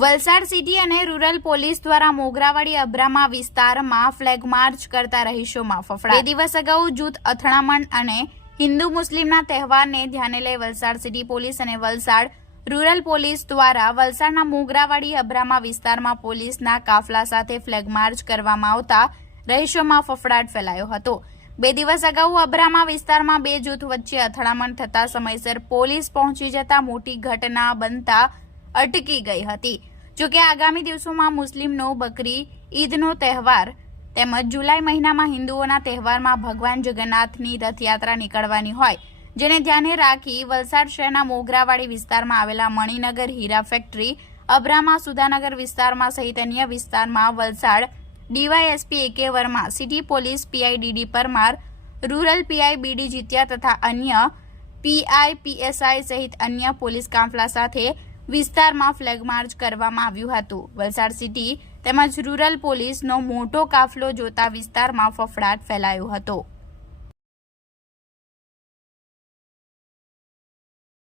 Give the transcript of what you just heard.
Valsad city અને rural police દ્વારા મોગરાવાડી અબ્રામા વિસ્તારમાં ફ્લેગ માર્ચ કરતા રહીશોમાં ફફડાટ। 2 દિવસ અગાઉ જૂથ અથડામણ અને હિન્દુ મુસ્લિમના તહેવારને ધ્યાને લઈ વલસાડ સિટી પોલીસ અને વલસાડ રૂરલ પોલીસ દ્વારા વલસાડના મોગરાવાડી અબ્રામા વિસ્તારમાં પોલીસના કાફલા સાથે ફ્લેગ માર્ચ કરવામાં આવતા રહીશોમાં ફફડાટ ફેલાયો હતો। 2 દિવસ અગાઉ અબ્રામા વિસ્તારમાં 2 જૂથ વચ્ચે અથડામણ થતા સમયસર પોલીસ પહોંચી જતા મોટી ઘટના બનતા અટકી ગઈ હતી। જોકે આગામી દિવસોમાં મુસ્લિમનો બકરી ઈદનો તહેવાર તેમજ જુલાઈ મહિનામાં હિન્દુઓના તહેવારમાં ભગવાન જગન્નાથની રથયાત્રા નીકળવાની હોય, જેને ધ્યાને રાખી વલસાડ શહેરના મોગરાવાડી વિસ્તારમાં આવેલા મણિનગર હીરા ફેક્ટરી, અબ્રામા સુધાનગર વિસ્તારમાં સહિત અન્ય વિસ્તારમાં Valsad DYSP AK Varma, city police PI DD Parmar, rural PI BD જીત્યા તથા અન્ય PI PSI સહિત અન્ય પોલીસ કાફલા સાથે વિસ્તારમાં ફ્લેગ માર્ચ કરવામાં આવ્યું હતું। વલસાડ સિટી તેમજ રૂરલ પોલીસનો મોટો કાફલો જોતા વિસ્તારમાં ફફડાટ ફેલાયો હતો।